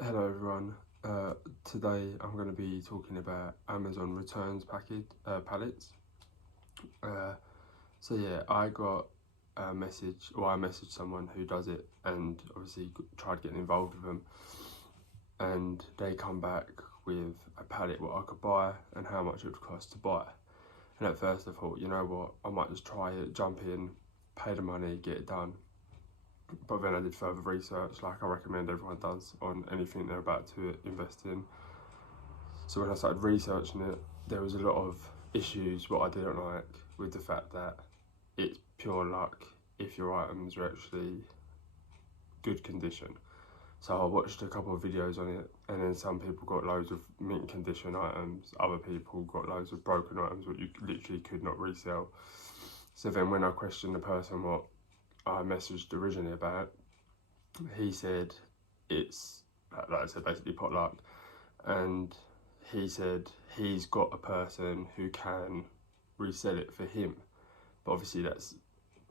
Hello everyone. Today I'm going to be talking about Amazon returns pallets. Uh, I got a message, or I messaged someone who does it, and obviously tried getting involved with them, and they come back with a pallet what I could buy and how much it would cost to buy. And at first I thought, you know what, I might just try it, jump in, pay the money, get it done. But then I did further research, like I recommend everyone does on anything they're about to invest in. So when I started researching it, there was a lot of issues what I didn't like with the fact that it's pure luck if your items are actually good condition. So I watched a couple of videos on it, and then some people got loads of mint condition items, other people got loads of broken items which you literally could not resell. So then when I questioned the person what I messaged originally about, he said it's, like I said, basically pot luck, and he said he's got a person who can resell it for him, but obviously that's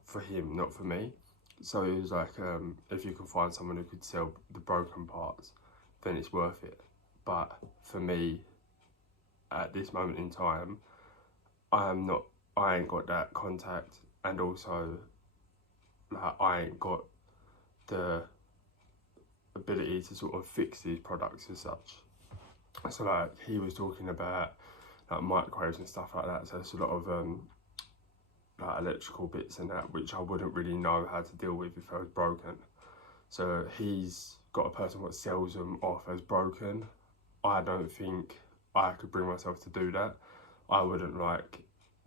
for him, not for me. So he was like, if you can find someone who could sell the broken parts, then it's worth it. But for me, at this moment in time, I ain't got that contact, and also like I ain't got the ability to sort of fix these products as such. So like he was talking about like microwaves and stuff like that, so it's a lot of like electrical bits and that which I wouldn't really know how to deal with if I was broken. So he's got a person that sells them off as broken. I don't think I could bring myself to do that. I wouldn't like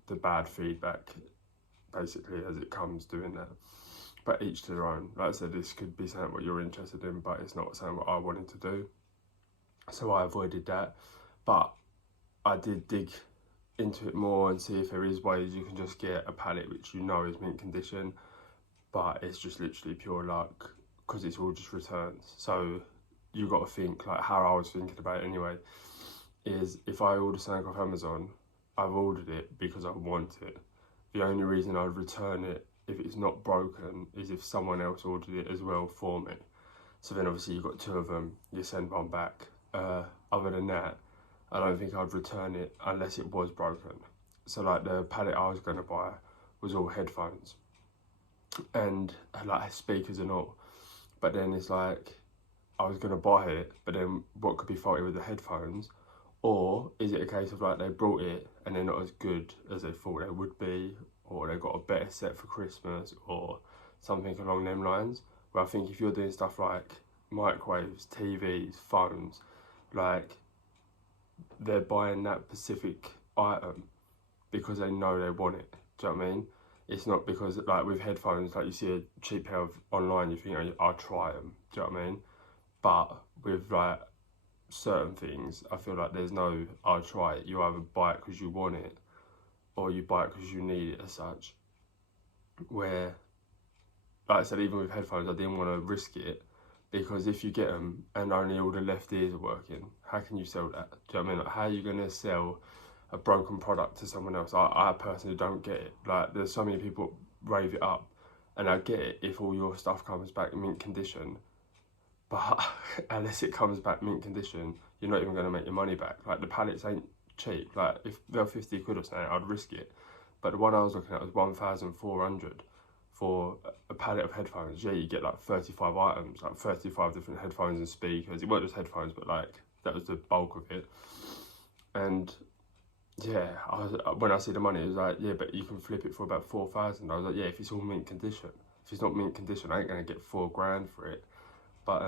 the bad feedback basically as it comes doing that. But each to their own. Like I said, this could be something what you're interested in, but it's not something what I wanted to do. So I avoided that. But I did dig into it more and see if there is ways you can just get a pallet which you know is mint condition, but it's just literally pure luck because it's all just returns. So you got to think, like how I was thinking about it anyway, is if I order something off Amazon, I've ordered it because I want it. The only reason I'd return it if it's not broken is if someone else ordered it as well for me. So then obviously you've got two of them, you send one back. Other than that, I don't think I'd return it unless it was broken. So like the pallet I was going to buy was all headphones and like speakers and all. But then it's like I was going to buy it, but then what could be faulty with the headphones? Or is it a case of like they brought it and they're not as good as they thought they would be, or they got a better set for Christmas or something along them lines? Where I think if you're doing stuff like microwaves, TVs, phones, like they're buying that specific item because they know they want it. Do you know what I mean? It's not because like with headphones, like you see a cheap pair of online, you think, oh, I'll try them. Do you know what I mean? But with like certain things, I feel like there's no I'll try it. You either buy it because you want it, or you buy it because you need it as such. Where, like I said, even with headphones, I didn't want to risk it because if you get them and only all the left ears are working, how can you sell that? Do you know what I mean? Like, how are you going to sell a broken product to someone else? I personally don't get it. Like, there's so many people rave it up, and I get it if all your stuff comes back in mint condition, but unless it comes back mint condition, you're not even going to make your money back. Like, the pallets ain't cheap. Like, if they're 50 quid or something, I'd risk it. But the one I was looking at was 1,400 for a pallet of headphones. Yeah, you get like 35 items, like 35 different headphones and speakers. It wasn't just headphones, but like that was the bulk of it. And yeah, when I see the money, it was like, yeah, but you can flip it for about 4,000. I was like, yeah, if it's all mint condition. If it's not mint condition, I ain't gonna get £4,000 for it. But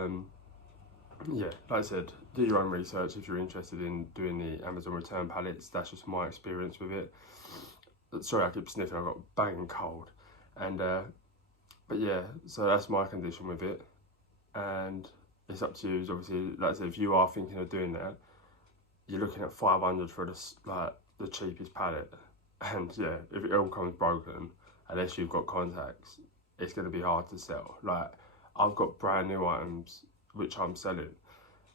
yeah, like I said, do your own research if you're interested in doing the Amazon return pallets. That's just my experience with it. Sorry, I keep sniffing. I've got a banging cold, and but yeah, so that's my condition with it, and it's up to you. Obviously, like I said, if you are thinking of doing that, you're looking at 500 for the cheapest pallet, and yeah, if it all comes broken, unless you've got contacts, it's going to be hard to sell. Like I've got brand new items which I'm selling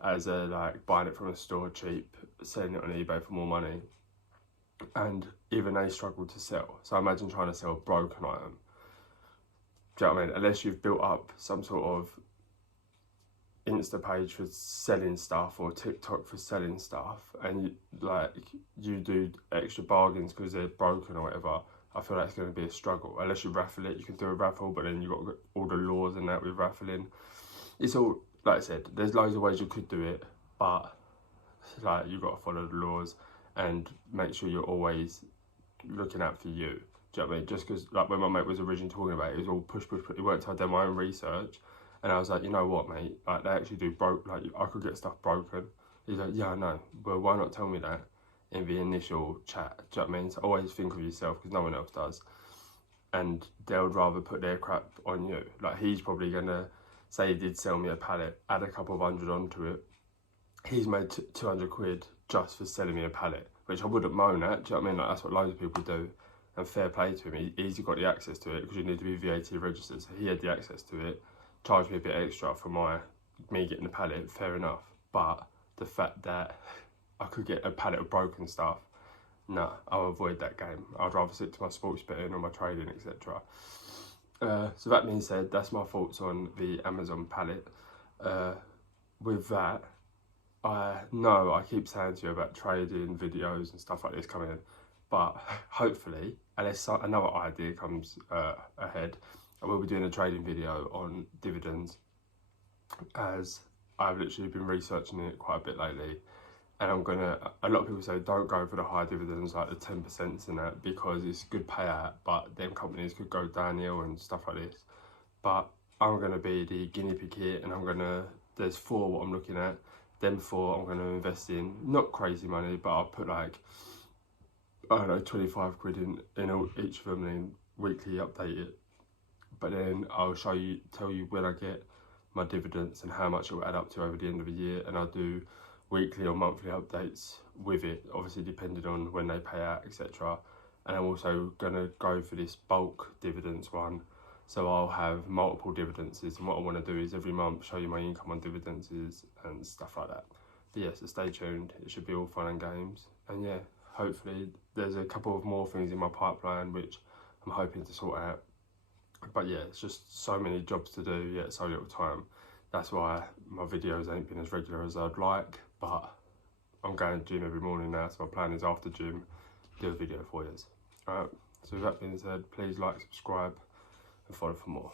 as a like buying it from a store cheap, selling it on eBay for more money, and even they struggle to sell. So imagine trying to sell a broken item. Do you know what I mean? Unless you've built up some sort of Insta page for selling stuff or TikTok for selling stuff, and you do extra bargains because they're broken or whatever, I feel like it's going to be a struggle. Unless you raffle it, you can do a raffle, but then you've got all the laws and that with raffling. It's all, like I said, there's loads of ways you could do it, but like you've got to follow the laws and make sure you're always looking out for you. Do you know what I mean? Just because, like, when my mate was originally talking about it, it was all push. It weren't until I did my own research, and I was like, you know what, mate? Like, they actually do like, I could get stuff broken. He's like, yeah, I know. Well, why not tell me that in the initial chat? Do you know what I mean? So always think of yourself, because no one else does. And they'll rather put their crap on you. Like, he's probably gonna say he did sell me a pallet, add a couple of hundred onto it. He's made 200 quid just for selling me a pallet, which I wouldn't moan at. Do you know what I mean? Like, that's what loads of people do. And fair play to him. He's got the access to it because you need to be VAT registered. So he had the access to it, charged me a bit extra for me getting the pallet, fair enough. But the fact that I could get a pallet of broken stuff, nah, I'll avoid that game. I'd rather stick to my sports betting or my trading, etc. So that being said, that's my thoughts on the Amazon pallet. With that, I know I keep saying to you about trading videos and stuff like this coming in, but hopefully, unless another idea comes ahead, I will be doing a trading video on dividends, as I've literally been researching it quite a bit lately, and a lot of people say don't go for the high dividends like the 10% and that, because it's good payout, but them companies could go downhill and stuff like this. But I'm going to be the guinea pig here, and there's 4 what I'm looking at. Them 4 I'm going to invest in, not crazy money, but I'll put like, I don't know, 25 quid in each of them, and then weekly update it. But then I'll tell you when I get my dividends and how much it will add up to over the end of the year, and I'll do weekly or monthly updates with it, obviously depending on when they pay out, etc. And I'm also going to go for this bulk dividends one, so I'll have multiple dividends, and what I want to do is every month show you my income on dividends and stuff like that. But yeah, so stay tuned, it should be all fun and games. And yeah, hopefully there's a couple of more things in my pipeline which I'm hoping to sort out. But yeah, it's just so many jobs to do, yet so little time. That's why my videos ain't been as regular as I'd like, but I'm going to gym every morning now, so my plan is after gym, do a video for you. Alright, so with that being said, please like, subscribe and follow for more.